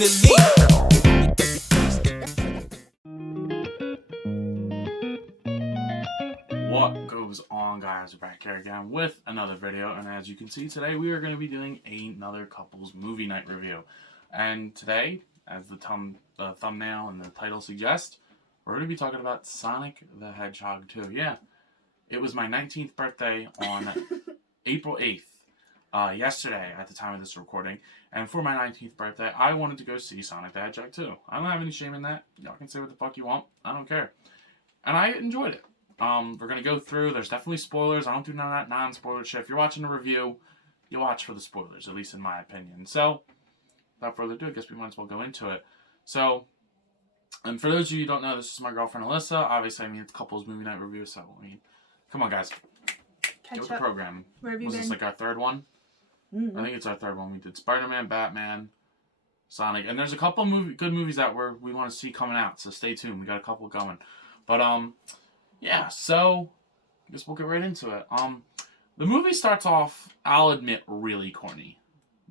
What goes on, guys? We're back here again with another video, and as you can see today we are going to be doing another couples movie night review. And today, as the thumbnail and the title suggest, we're going to be talking about Sonic the Hedgehog 2. Yeah, it was my 19th birthday on April 8th, yesterday at the time of this recording, and for my 19th birthday I wanted to go see Sonic the Hedgehog 2. I don't have any shame in that. Y'all can say what the fuck you want. I don't care. And I enjoyed it. We're going to go through. There's definitely spoilers. I don't do none of that non-spoiler shit. If you're watching a review, you watch for the spoilers, at least in my opinion. So, without further ado, I guess we might as well go into it. So, and for those of you who don't know, this is my girlfriend Alyssa. Obviously, I mean, it's couples movie night review, so, I mean, come on, guys. Get with the program. Where have you Was been? this like our third one? Mm-hmm. I think it's our third one. We did Spider-Man, Batman, Sonic, and there's a couple good movies that we want to see coming out, so stay tuned. We got a couple going. But, yeah, so I guess we'll get right into it. The movie starts off, I'll admit, really corny.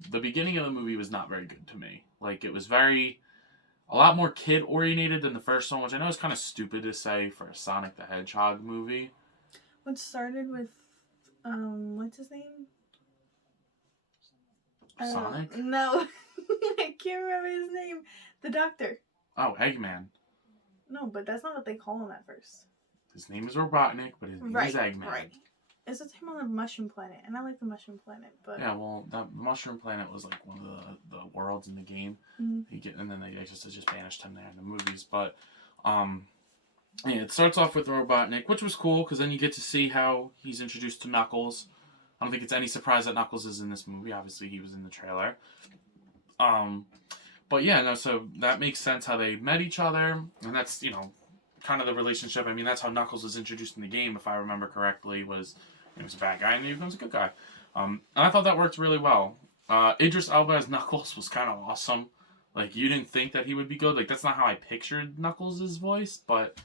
The beginning of the movie was not very good to me. Like, it was a lot more kid-oriented than the first one, which I know is kind of stupid to say for a Sonic the Hedgehog movie. What started with, what's his name? Sonic? No, I can't remember his name. The doctor. Oh, Eggman. No, but that's not what they call him at first. His name is Robotnik, but his name is Eggman. Right. It's the time on the Mushroom Planet, and I like the Mushroom Planet, but... Yeah, well, that Mushroom Planet was like one of the worlds in the game. Mm-hmm. And then they just banished him there in the movies. But, yeah, it starts off with Robotnik, which was cool, because then you get to see how he's introduced to Knuckles. I don't think it's any surprise that Knuckles is in this movie. Obviously, he was in the trailer. But yeah, no, so that makes sense how they met each other, and that's, you know, kind of the relationship. I mean, that's how Knuckles was introduced in the game, if I remember correctly, was he was a bad guy and he becomes a good guy. And I thought that worked really well. Idris Elba as Knuckles was kind of awesome. Like, you didn't think that he would be good. Like, that's not how I pictured Knuckles' voice, but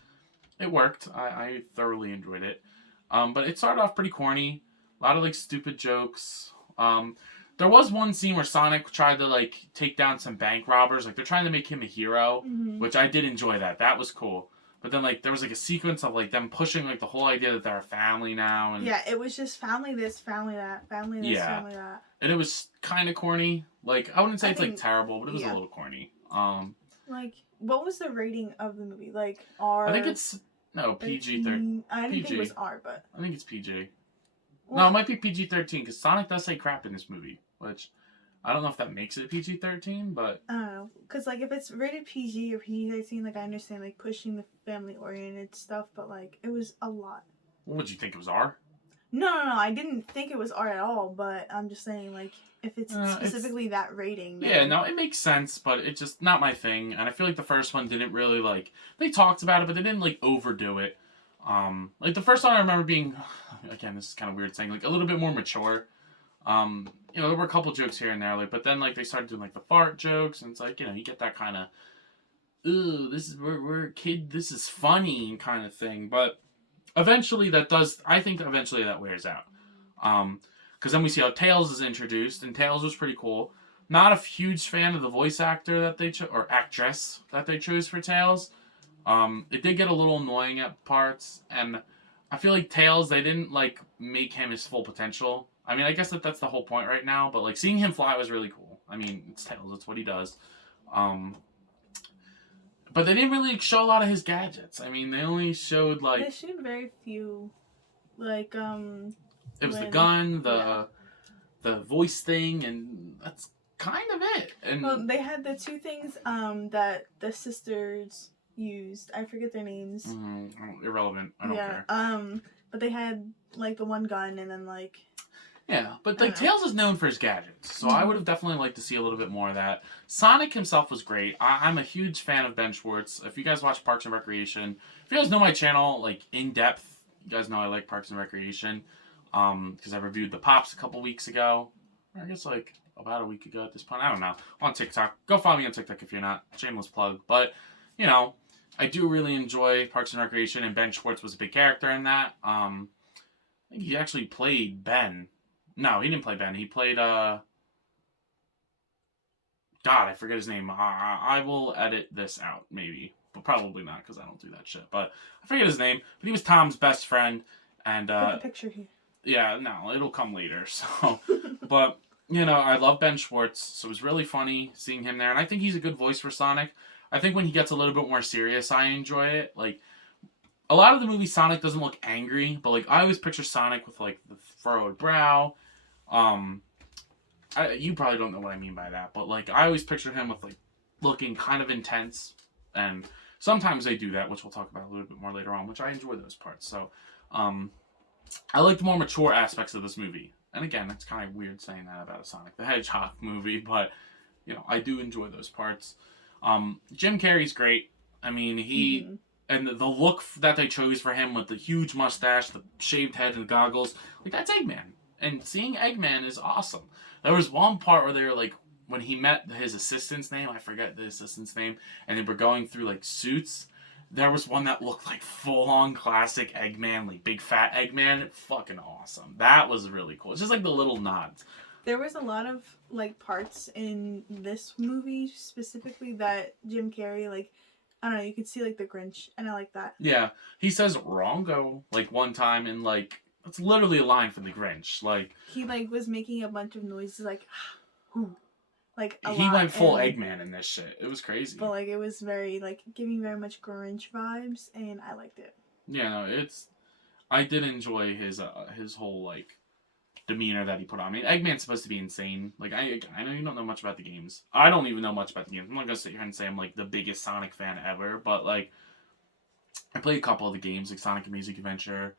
it worked. I thoroughly enjoyed it. But it started off pretty corny. A lot of, like, stupid jokes. There was one scene where Sonic tried to, like, take down some bank robbers. Like, they're trying to make him a hero, which I did enjoy that. That was cool. But then, like, there was, like, a sequence of, like, them pushing, like, the whole idea that they're a family now. And yeah, it was just family this, family that, family this, family that. And it was kind of corny. Like, I wouldn't say it's, like, terrible, but it was a little corny. Like, what was the rating of the movie? Like, R? I think it's, no, PG-13. I didn't think it was R, but... I think it's PG. Well, no, it might be PG-13, because Sonic does say crap in this movie, which... I don't know if that makes it PG-13, but... I don't know. Because, like, if it's rated PG or PG-13, like, I understand, like, pushing the family-oriented stuff, but, like, it was a lot. What would you think it was R? No, I didn't think it was R at all, but I'm just saying, like, if it's specifically that rating... Then... Yeah, no, it makes sense, but it's just not my thing. And I feel like the first one didn't really, like... They talked about it, but they didn't, like, overdo it. Like, the first one I remember being... Again, this is kind of weird saying, like, a little bit more mature. You know, there were a couple jokes here and there, like, but then, like, they started doing, like, the fart jokes, and it's like, you know, you get that kind of, ooh, this is, we're a kid, this is funny kind of thing, but eventually I think eventually that wears out, because then we see how Tails is introduced, and Tails was pretty cool. Not a huge fan of the voice actor that they or actress that they chose for Tails. It did get a little annoying at parts, and I feel like Tails, they didn't, like, make him his full potential. I mean, I guess that's the whole point right now, but, like, seeing him fly was really cool. I mean, it's Tails, that's what he does. But they didn't really show a lot of his gadgets. I mean, they only showed, like... They showed very few, like, It was the gun, the voice thing, and that's kind of it. And well, they had the two things, that the sisters used. I forget their names. Irrelevant. I don't care. But they had, like, the one gun, and then, like... Yeah, but like Tails is known for his gadgets, so I would have definitely liked to see a little bit more of that. Sonic himself was great. I'm a huge fan of Ben Schwartz. If you guys watch Parks and Recreation, if you guys know my channel, like, in depth, you guys know I like Parks and Recreation, because I reviewed the Pops a couple weeks ago, or I guess, like, about a week ago at this point, I don't know, on TikTok. Go follow me on TikTok if you're not, shameless plug, but, you know, I do really enjoy Parks and Recreation, and Ben Schwartz was a big character in that. I think he actually played Ben. No, he didn't play Ben. He played, God, I forget his name. I will edit this out, maybe. But probably not, because I don't do that shit. But I forget his name. But he was Tom's best friend. And, Put the picture here. yeah, no, it'll come later. So, but, you know, I love Ben Schwartz. So it was really funny seeing him there. And I think he's a good voice for Sonic. I think when he gets a little bit more serious, I enjoy it. Like, a lot of the movie, Sonic doesn't look angry. But, like, I always picture Sonic with, like, the furrowed brow. You probably don't know what I mean by that, but like I always picture him with like looking kind of intense, and sometimes they do that, which we'll talk about a little bit more later on, which I enjoy those parts. So, I like the more mature aspects of this movie, and again, it's kind of weird saying that about a Sonic the Hedgehog movie, but you know I do enjoy those parts. Jim Carrey's great. I mean, he and the look that they chose for him with the huge mustache, the shaved head, and the goggles, like that's Eggman, and seeing Eggman is awesome. There was one part where they were like, when he met his assistant's name, I forget the assistant's name, and they were going through like suits. There was one that looked like full-on classic Eggman, like big fat Eggman. Fucking awesome. That was really cool. It's just like the little nods. There was a lot of like parts in this movie specifically that Jim Carrey, like, I don't know, you could see like the Grinch, and I like that. Yeah, he says "Rongo" like one time, and like it's literally a line from the Grinch. Like he like was making a bunch of noises, like, like he went full Eggman in this shit. It was crazy. But like it was very like giving very much Grinch vibes, and I liked it. Yeah, no, I did enjoy his whole like demeanor that he put on. I mean, Eggman's supposed to be insane. Like I know you don't know much about the games. I don't even know much about the games. I'm not gonna sit here and say I'm like the biggest Sonic fan ever, but like I played a couple of the games, like Sonic Amazing Adventure,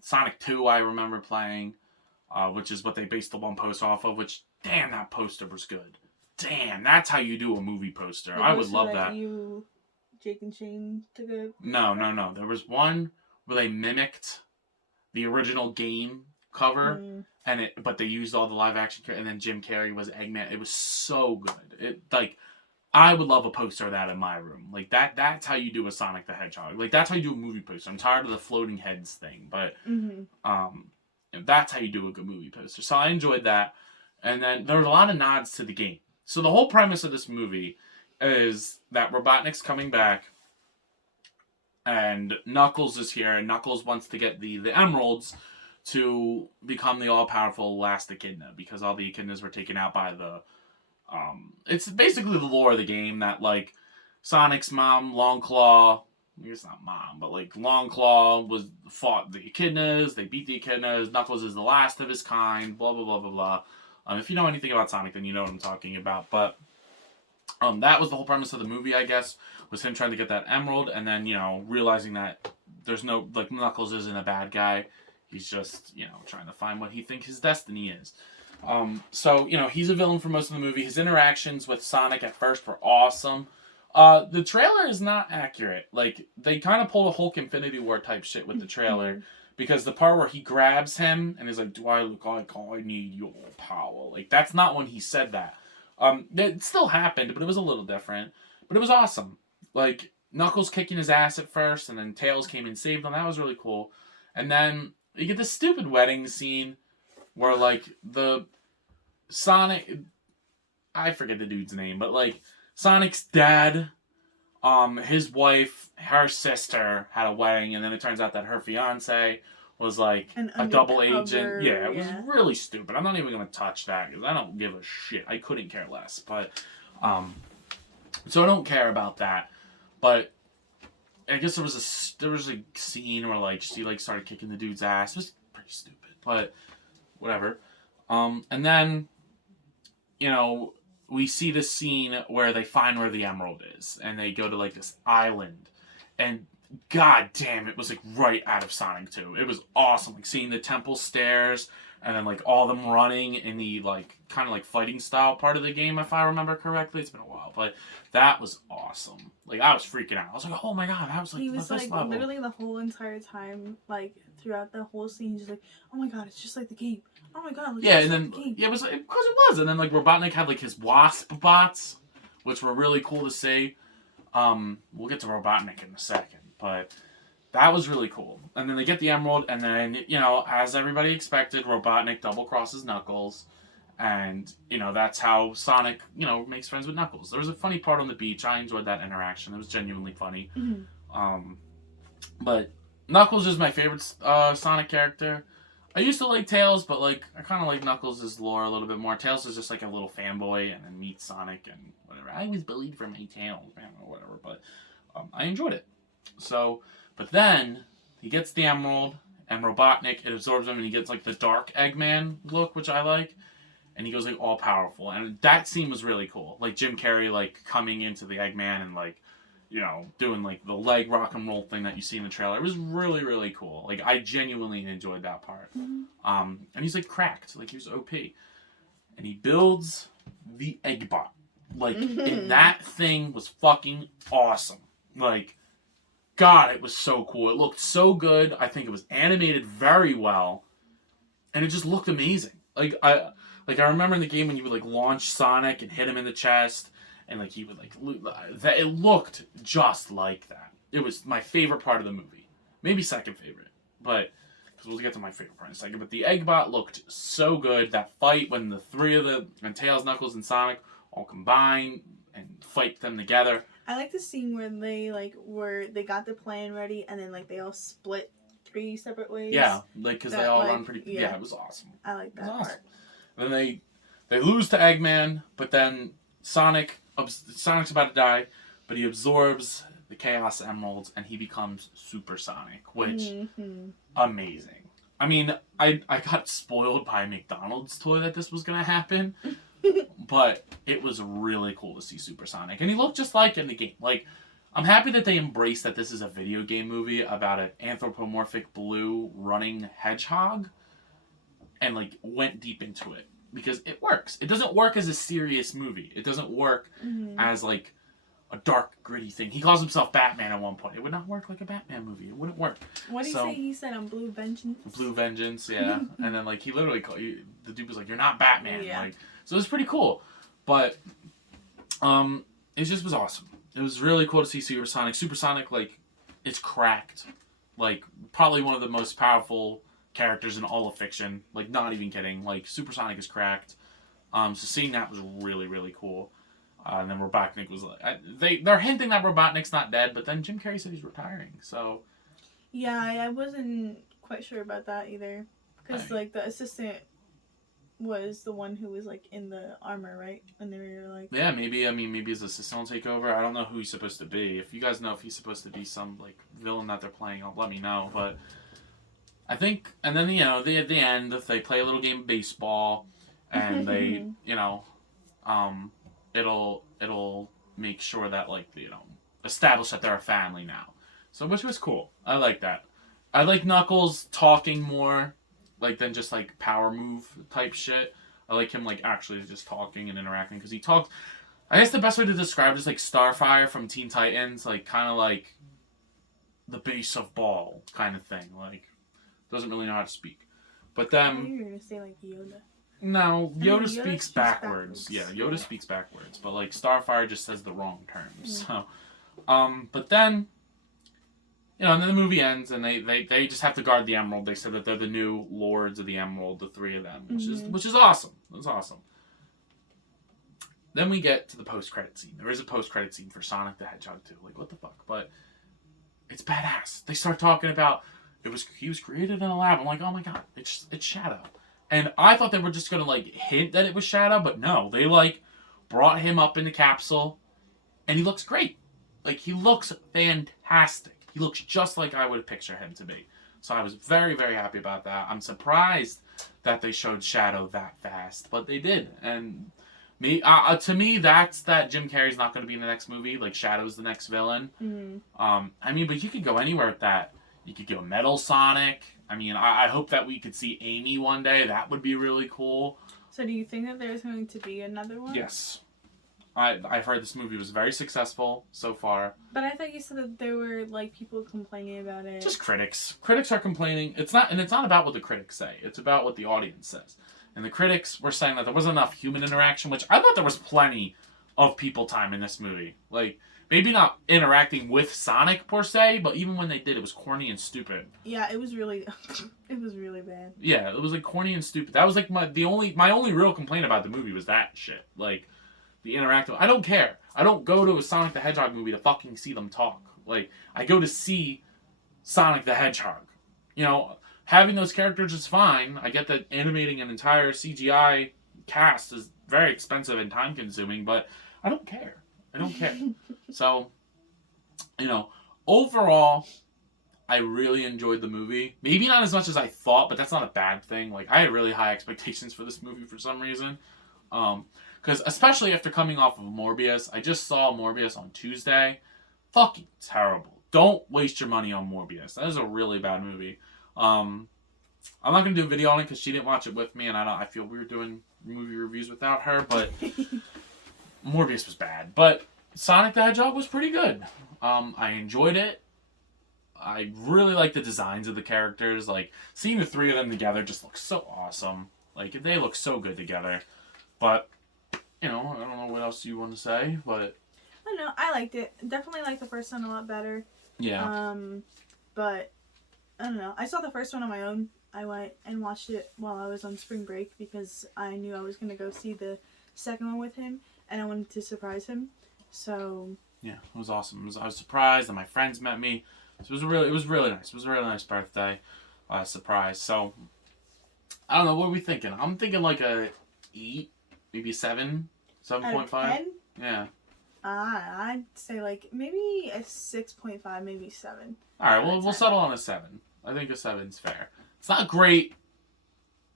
Sonic 2. I remember playing, which is what they based the one poster off of. Which damn, that poster was good. Damn, that's how you do a movie poster. I would love that. You, Jake and Shane took a. No. There was one where they mimicked the original game cover, but they used all the live action, and then Jim Carrey was Eggman. It was so good. It like I would love a poster of that in my room. Like that's how you do a Sonic the Hedgehog. Like that's how you do a movie poster. I'm tired of the floating heads thing, but that's how you do a good movie poster. So I enjoyed that, and then there was a lot of nods to the game. So the whole premise of this movie is that Robotnik's coming back, and Knuckles is here, and Knuckles wants to get the emeralds to become the all-powerful last echidna, because all the echidnas were taken out by the... it's basically the lore of the game that, like, Sonic's mom, Longclaw... it's not mom, but, like, Longclaw fought the echidnas, they beat the echidnas, Knuckles is the last of his kind, blah, blah, blah, blah, blah. If you know anything about Sonic, then you know what I'm talking about, but... that was the whole premise of the movie, I guess, was him trying to get that emerald, and then, you know, realizing that there's no... like, Knuckles isn't a bad guy. He's just, you know, trying to find what he thinks his destiny is. So, you know, he's a villain for most of the movie. His interactions with Sonic at first were awesome. The trailer is not accurate. Like, they kind of pulled a Hulk Infinity War type shit with the trailer. Because the part where he grabs him and is like, do I look like I need your power? Like, that's not when he said that. It still happened, but it was a little different. But it was awesome. Like, Knuckles kicking his ass at first, and then Tails came and saved him. That was really cool. And then you get this stupid wedding scene where, like, the Sonic... I forget the dude's name, but, like, Sonic's dad, his wife, her sister had a wedding, and then it turns out that her fiance was, like, a double agent. Yeah, it was really stupid. I'm not even going to touch that, because I don't give a shit. I couldn't care less, but... so I don't care about that, but... I guess there was a scene where like she like started kicking the dude's ass. It was pretty stupid, but whatever. And then, you know, we see this scene where they find where the emerald is, and they go to like this island, and god damn, it was like right out of Sonic 2. It was awesome, like seeing the temple stairs, and then like all them running in the like kind of like fighting style part of the game, if I remember correctly. It's been a while, but that was awesome. Like I was freaking out. I was like, oh my god, that was like he was like level. Literally the whole entire time, like throughout the whole scene, he's just like, oh my god, it's just like the game. Oh my god, yeah, and then yeah, it was because it was, and then like Robotnik had like his wasp bots, which were really cool to see. We'll get to Robotnik in a second, but that was really cool. And then they get the emerald, and then, you know, as everybody expected, Robotnik double crosses Knuckles, And, you know, that's how Sonic, you know, makes friends with Knuckles. There was a funny part on the beach. I enjoyed that interaction. It was genuinely funny. But Knuckles is my favorite Sonic character. I used to like Tails, but like I kind of like Knuckles' lore a little bit more. Tails is just like a little fanboy, and then meets Sonic and whatever. I was bullied for my Tails, man, or whatever. But I enjoyed it. So, but then he gets the Emerald, and Robotnik, it absorbs him, and he gets like the dark Eggman look, which I like. And he goes like all powerful, and that scene was really cool. Like Jim Carrey like coming into the Eggman and like, you know, doing like the leg rock and roll thing that you see in the trailer. It was really, really cool. Like I genuinely enjoyed that part. And he's like cracked, like he was OP, and he builds the Eggbot. Like and that thing was fucking awesome. Like, God, it was so cool. It looked so good. I think it was animated very well, and it just looked amazing. Like I remember in the game when you would like launch Sonic and hit him in the chest, and like he would like that. It looked just like that. It was my favorite part of the movie, maybe second favorite, but because we'll get to my favorite part in a second. But the Eggbot looked so good. That fight when the three of the and Tails, Knuckles, and Sonic all combine and fight them together. I like the scene where they got the plan ready and then like they all split 3 separate ways. Yeah, like because they all like, run pretty. Yeah, it was awesome. I like that part. Awesome. And then they lose to Eggman, but then Sonic's about to die, but he absorbs the Chaos Emeralds and he becomes Super Sonic, which amazing. I mean, I got spoiled by McDonald's toy that this was gonna happen, but it was really cool to see Super Sonic, and he looked just like in the game. Like, I'm happy that they embraced that this is a video game movie about an anthropomorphic blue running hedgehog. And like went deep into it because it works. It doesn't work as a serious movie. It doesn't work as like a dark, gritty thing. He calls himself Batman at one point. It would not work like a Batman movie. It wouldn't work. What did he say? He said on Blue Vengeance. Blue Vengeance, yeah. And then like he literally called you. The dude was like, "You're not Batman." Yeah. Like, so it was pretty cool. But it just was awesome. It was really cool to see Super Sonic. Super Sonic, like, it's cracked. Like probably one of the most powerful characters in all of fiction, like not even kidding. Like Super Sonic is cracked. So seeing that was really, really cool. And then Robotnik was like, they're hinting that Robotnik's not dead, but then Jim Carrey said he's retiring. So yeah, I wasn't quite sure about that either, because like the assistant was the one who was like in the armor, right? And they were like, yeah, maybe his assistant will take over. I don't know who he's supposed to be. If you guys know if he's supposed to be some like villain that they're playing, let me know. But I think, and then, you know, at the end, if they play a little game of baseball, and they, you know, it'll make sure that, like, you know, establish that they're a family now. So, which was cool. I like that. I like Knuckles talking more, like, than just, like, power move type shit. I like him, like, actually just talking and interacting, because he talks. I guess the best way to describe it is, like, Starfire from Teen Titans, like, kind of like the base of Ball kind of thing, like. Doesn't really know how to speak. But then... I thought you were going to say, like, Yoda. No, Yoda speaks backwards. Yeah, Yoda speaks backwards. But, like, Starfire just says the wrong terms. So, but then, you know, and then the movie ends, and they just have to guard the Emerald. They said that they're the new Lords of the Emerald, the 3 of them, which is awesome. It's awesome. Then we get to the post-credit scene. There is a post-credit scene for Sonic the Hedgehog 2. Like, what the fuck? But it's badass. They start talking about... He was created in a lab. I'm like, oh my god, it's Shadow. And I thought they were just gonna like hint that it was Shadow, but no, they like brought him up in the capsule, and he looks great. Like, he looks fantastic. He looks just like I would picture him to be. So I was very, very happy about that. I'm surprised that they showed Shadow that fast, but they did. And to me, that's that Jim Carrey's not going to be in the next movie. Like, Shadow's the next villain. I mean, but you could go anywhere with that. You could go Metal Sonic. I mean, I hope that we could see Amy one day. That would be really cool. So do you think that there's going to be another one? Yes. I've heard this movie was very successful so far. But I thought you said that there were, like, people complaining about it. Just critics. Critics are complaining. It's not about what the critics say. It's about what the audience says. And the critics were saying that there wasn't enough human interaction, which I thought there was plenty of people time in this movie. Like, maybe not interacting with Sonic per se, but even when they did, it was corny and stupid. Yeah, it was really, it was really bad. Yeah, it was like corny and stupid. That was like my only real complaint about the movie was that shit. Like, the interactive. I don't care. I don't go to a Sonic the Hedgehog movie to fucking see them talk. Like, I go to see Sonic the Hedgehog. You know, having those characters is fine. I get that animating an entire CGI cast is very expensive and time consuming, but I don't care. I don't care. So, you know, overall, I really enjoyed the movie. Maybe not as much as I thought, but that's not a bad thing. Like, I had really high expectations for this movie for some reason. Because especially after coming off of Morbius, I just saw Morbius on Tuesday. Fucking terrible. Don't waste your money on Morbius. That is a really bad movie. I'm not gonna do a video on it because she didn't watch it with me, and I feel weird doing movie reviews without her. But Morbius was bad. But Sonic the Hedgehog was pretty good. I enjoyed it. I really like the designs of the characters. Like, seeing the three of them together just looks so awesome. Like, they look so good together. But, you know, I don't know what else you want to say, but I don't know. I liked it. Definitely liked the first one a lot better. yeah. But I don't know. I saw the first one on my own. I went and watched it while I was on spring break because I knew I was gonna go see the second one with him, and I wanted to surprise him. So Yeah, it was awesome. I was surprised, and my friends met me. So it was really nice. It was a really nice birthday surprise. So I don't know. What are we thinking? I'm thinking like a 8, maybe 7, 7.5. Yeah. I'd say like maybe a 6.5, maybe 7. All right. Well, we'll settle on a 7. I think a 7's fair. It's not great.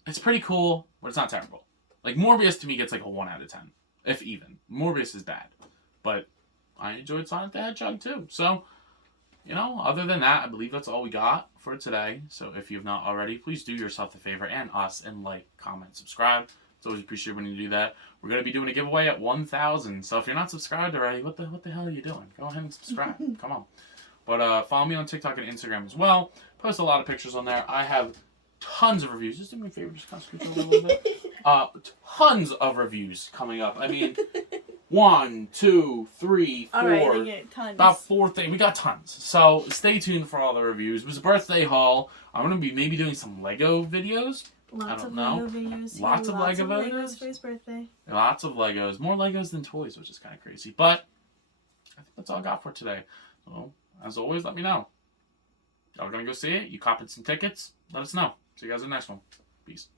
It's pretty cool, but it's not terrible. Like, Morbius to me gets like a 1 out of 10, if even. Morbius is bad, but I enjoyed Sonic the Hedgehog too. So, you know, other than that, I believe that's all we got for today. So if you've not already, please do yourself the favor and us and like, comment, subscribe. It's always appreciated when you do that. We're going to be doing a giveaway at 1,000. So if you're not subscribed already, what the hell are you doing? Go ahead and subscribe. Come on. But follow me on TikTok and Instagram as well. Post a lot of pictures on there. I have tons of reviews. Just do me a favor. Just kind of scooch over a little bit. Tons of reviews coming up. I mean, 1, 2, 3, 4. All right, we get tons. About 4 things. We got tons. So stay tuned for all the reviews. It was a birthday haul. I'm going to be maybe doing some Lego videos. Lots of Lego videos. Lots of Lego Legos for his birthday. Lots of Legos. More Legos than toys, which is kind of crazy. But I think that's all I got for today. So, as always, let me know. Y'all gonna go see it? You copping some tickets? Let us know. See you guys in the next one. Peace.